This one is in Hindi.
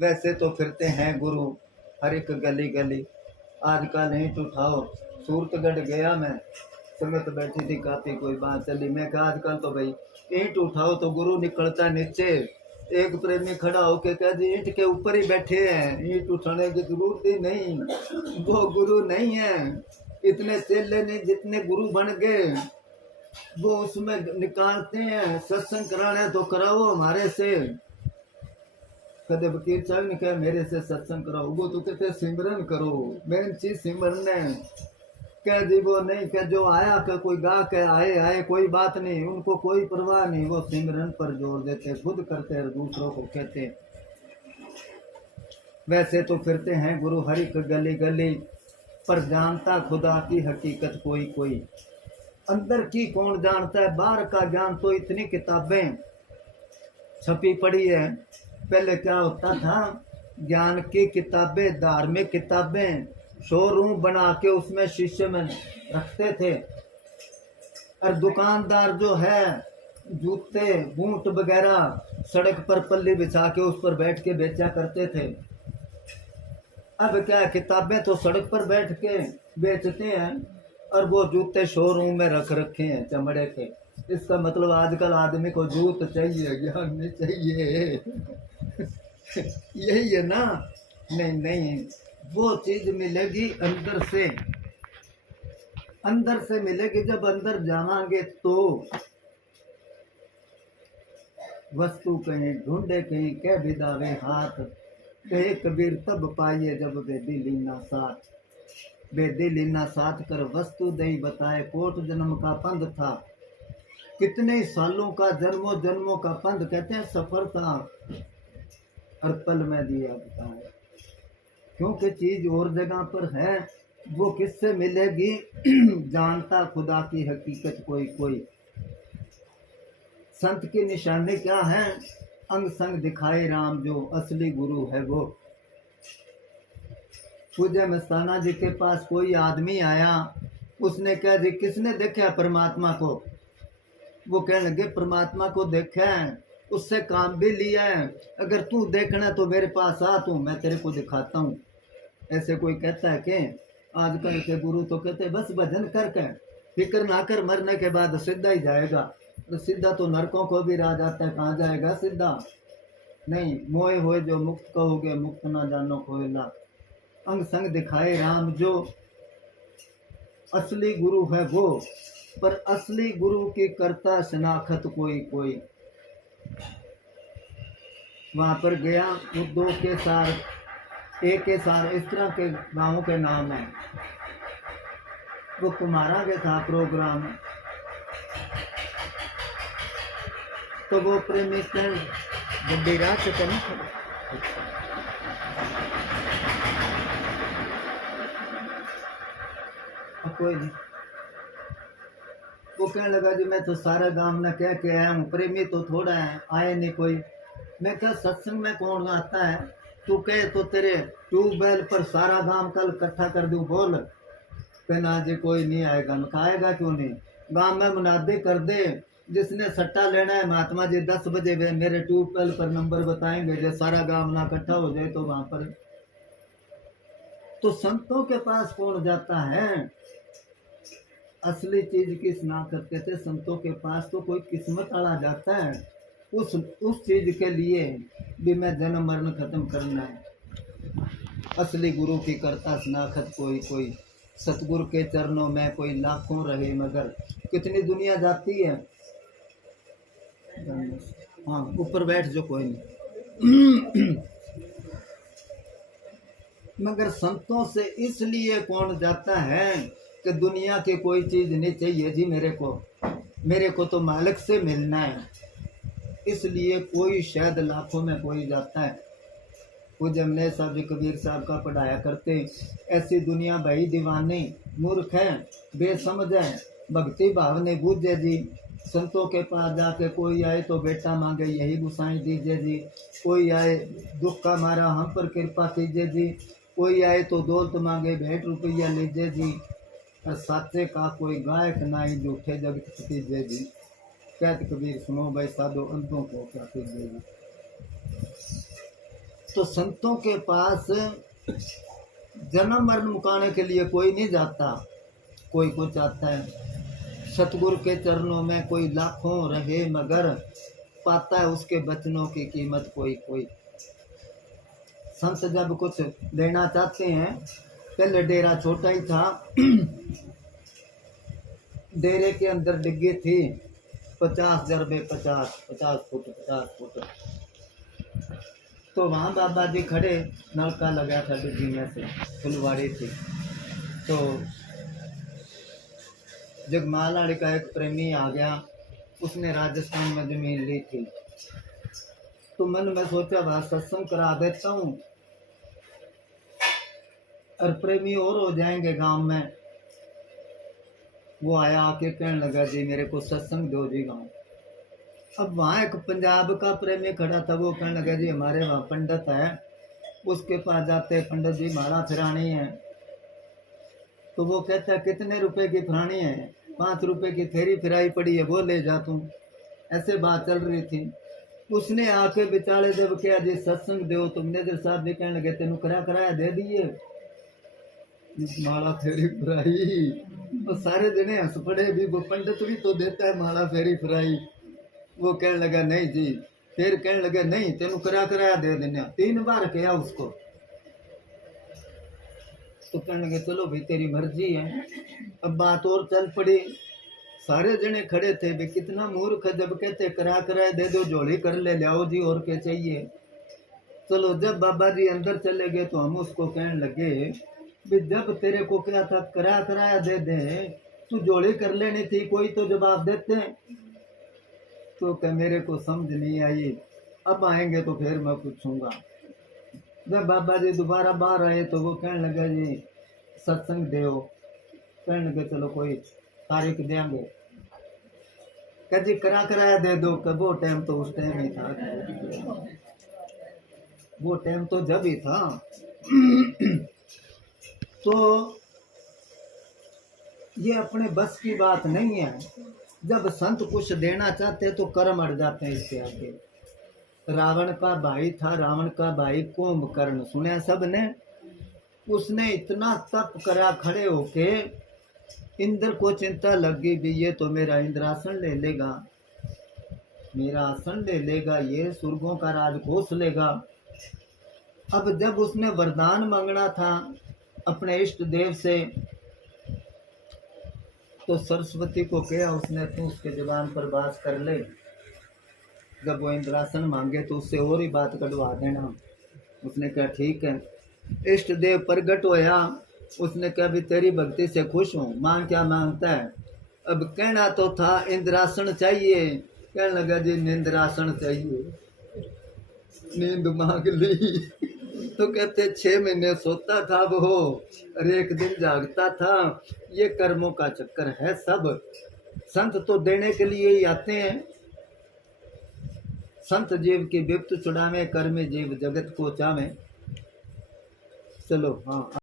वैसे तो फिरते हैं गुरु हर एक गली गली। आजकल ईंट उठाओ, सूरतगढ़ गया मैं, संगत बैठी थी काफी, कोई बात चली, मैं कहा आजकल तो भाई ईंट उठाओ तो गुरु निकलता नीचे। एक प्रेमी खड़ा होके कह दी ईंट के ऊपर ही बैठे हैं, ईंट उठाने की जरूरत ही नहीं, वो गुरु नहीं है। इतने चेले नहीं जितने गुरु बन गए, वो उसमें निकालते हैं। सत्संग कराना है तो कराओ हमारे से। कदे वकील साहब ने कहा मेरे से सत्संग कराओ, वो तो कहते सिमरन करो, मेन चीज सिमरन है। कह दी वो नहीं, कह जो आया का कोई गा के आए आए कोई बात नहीं, उनको कोई परवाह नहीं, वो सिमरन पर जोर देते, खुद करते और दूसरों को कहते। वैसे तो फिरते हैं गुरु हर एक गली गली, पर जानता खुदा की हकीकत कोई कोई। अंदर की कौन जानता है, बाहर का ज्ञान तो इतनी किताबें छपी पड़ी है। पहले क्या होता था, ज्ञान की किताबें, धार्मिक किताबें शोरूम बना के उसमें शीशे में रखते थे, और दुकानदार जो है जूते बूट वगैरह सड़क पर पल्ली बिछा के उस पर बैठ के बेचा करते थे। अब क्या, किताबें तो सड़क पर बैठ के बेचते हैं और वो जूते शोरूम में रख रखे हैं चमड़े के। इसका मतलब आजकल आदमी को जूत चाहिए, ज्ञान नहीं चाहिए। यही है ना? नहीं नहीं, वो चीज मिलेगी अंदर से, अंदर से मिलेगी। जब अंदर जावांगे तो वस्तु कहीं ढूंढे कहीं कह बिदावे हाथ, कहे कबीर तब पाइए जब बेदी लीना साथ। बेदी लीना साथ कर वस्तु दई बताए, कोट जन्म का पंध था, कितने सालों का जन्मों जन्मों का पंध, कहते हैं सफर था और पल में दिया बताए। क्योंकि चीज और जगह पर है, वो किससे मिलेगी? जानता खुदा की हकीकत कोई कोई। संत की निशानी क्या है? अंग संग दिखाए राम, जो असली गुरु है वो। पूज्य मस्ताना जी के पास कोई आदमी आया, उसने कहा जी किसने देखा परमात्मा को? वो कहने लगे परमात्मा को देखा है, उससे काम भी लिया है, अगर तू देखना तो मेरे पास आ, तू मैं तेरे को दिखाता हूँ। ऐसे कोई कहता है कि आजकल के गुरु तो कहते बस भजन करके फिक्र ना कर, मरने के बाद सीधा ही जाएगा। तो सीधा तो नरकों को भी राह जाता है, कहाँ जाएगा सीधा? नहीं, मोए होए जो मुक्त कहोगे, मुक्त ना जानो कोयला। अंग संग दिखाए राम, जो असली गुरु है वो, पर असली गुरु की करता शनाखत कोई कोई। वहां पर गया, वो दो के सार, एक के सार, इस तरह के गाँवों के नाम है। वो कुमारा के था प्रोग्राम, तो वो प्रेमी गड्डी रात से करना कोई नहीं। वो कहने लगा जी मैं तो सारा गांव ना कह के आया हूँ, प्रेमी तो थोड़ा है, आए नहीं कोई। मैं क्या सत्संग में कौन आता है? तू कहे तो तेरे ट्यूबवेल पर सारा गांव कल इकट्ठा कर दूं, बोल। कहना जी कोई नहीं आएगा। मैं आएगा क्यों नहीं? गांव में मुनादी कर दे, जिसने सट्टा लेना है महात्मा जी 10 बजे वे मेरे ट्यूबवेल पर नंबर बताएंगे, जो सारा गांव ना इकट्ठा हो जाए तो वहां पर। तो संतों के पास कौन जाता है? असली चीज की शनाख्त कहते, संतों के पास तो कोई किस्मत वाला जाता है, उस चीज के लिए भी मैं जन्म मरण खत्म करना है। असली गुरु की करता शनाख्त कोई कोई। सतगुरु के चरणों में कोई लाखों रहे, मगर कितनी दुनिया जाती है। हाँ ऊपर बैठ जो, कोई नहीं। मगर संतों से इसलिए कौन जाता है कि दुनिया की कोई चीज नहीं चाहिए जी मेरे को तो मालिक से मिलना है। इसलिए कोई शायद लाखों में कोई जाता है। पूज्य अमले साहब जी कबीर साहब का पढ़ाया करते, ऐसी दुनिया भाई दीवाने, मूर्ख है, बेसमझ है, भक्ति भाव ने बूझे जी। संतों के पास जाके कोई आए तो बेटा मांगे यही गुसाई दीजिए जी, कोई आए दुख का मारा हम पर कृपा कीजिए जी, कोई आए तो दौलत मांगे भेंट रुपया लीजिए जी, और साचे का कोई गायक नाई झूठे जगत कीजिए जी। कहत कबीर सुनो भाई साधो अंधों को क्या कीजिए जी। तो संतों के पास जन्म मरण मुकाने के लिए कोई नहीं जाता, कोई कुछ आता है। सतगुरु के चरणों में कोई लाखों रहे मगर पाता है उसके बचनों की कीमत कोई कोई। संत जब कुछ लेना चाहते हैं, पहले डेरा छोटा ही था, डेरे के अंदर डिग्गी थी 50,000 रुपये, 50 फुट। तो वहाँ बाबा जी खड़े, नलका लगा था डिग्गी में से, फुलवाड़ी थी। तो जगमालाड़ी का एक प्रेमी आ गया, उसने राजस्थान में जमीन ली थी। तो मन में सोचा वह सत्संग करा देता हूँ और प्रेमी और हो जाएंगे गांव में। वो आया, आके कहने लगा जी मेरे को सत्संग दो जी गाँव। अब वहाँ एक पंजाब का प्रेमी खड़ा था, वो कहने लगा जी हमारे वहाँ पंडित है, उसके पास जाते पंडित जी माला फिरानी है। तो वो कहता है कितने रुपए की फिरानी है? 5 रुपए की फेरी फिराई पड़ी है, वो ले जा तुम। ऐसे बात चल रही थी। उसने आके बिचाले जब क्या जी सत्संग दो, तो मैनेजर साहब भी कहने लगे तेन कराया दे दिए, माला फेरी फिराई। तो सारे जने हंस पड़े, भी वो पंडित भी तो देता है माला फेरी फिराई। वो कहने लगा नहीं जी, फिर कहने लगे नहीं तेन कराया दे देने। 3 बार किया उसको। तो कहने लगे चलो भाई तेरी मर्जी है। अब बात और चल पड़ी, सारे जने खड़े थे, भी कितना मूर्ख है, जब कहते कराया दे दो, झोली कर ले आओ जी, और क्या चाहिए। चलो जब बाबा जी अंदर चले गए तो हम उसको कहने लगे भी जब तेरे को क्या था कराया दे दे, तू झोली कर लेनी थी, कोई तो जवाब देते। तो क्या मेरे को समझ नहीं आई, अब आएंगे तो फिर मैं पूछूंगा। जब बाबा जी दोबारा बाहर आए तो वो कहने लगा जी सत्संग देओ। कहने लगे चलो कोई तारीख देंगे। कह जी कराया दे दो। वो टाइम तो उस टाइम ही था, वो टाइम तो जब ही था। तो ये अपने बस की बात नहीं है। जब संत कुछ देना चाहते तो कर्म अड़ जाते हैं इसके आगे। रावण का भाई था, रावण का भाई कुंभकर्ण, सुने सब ने। उसने इतना तप करा खड़े होके, इंद्र को चिंता लगी भी ये तो मेरा इंद्रासन ले लेगा, मेरा आसन ले लेगा, ये स्वर्गों का राज घोष लेगा। अब जब उसने वरदान मांगना था अपने इष्ट देव से, तो सरस्वती को कहा उसने तू उसके जुबान पर बात कर ले। जब वो इंद्रासन मांगे तो उससे और ही बात कटवा देना। उसने कहा ठीक है। इष्ट देव प्रगट होया, उसने कहा भी तेरी भक्ति से खुश हूँ, मांग क्या मांगता है। अब कहना तो था इंद्रासन चाहिए, कहने लगा जी निंद्रासन चाहिए। नींद मांग ली। तो कहते 6 महीने सोता था वो और 1 दिन जागता था। ये कर्मों का चक्कर है सब। संत तो देने के लिए ही आते हैं। संत जीव की विपत छुड़ावे, कर्म जीव जगत को चावे। चलो हाँ।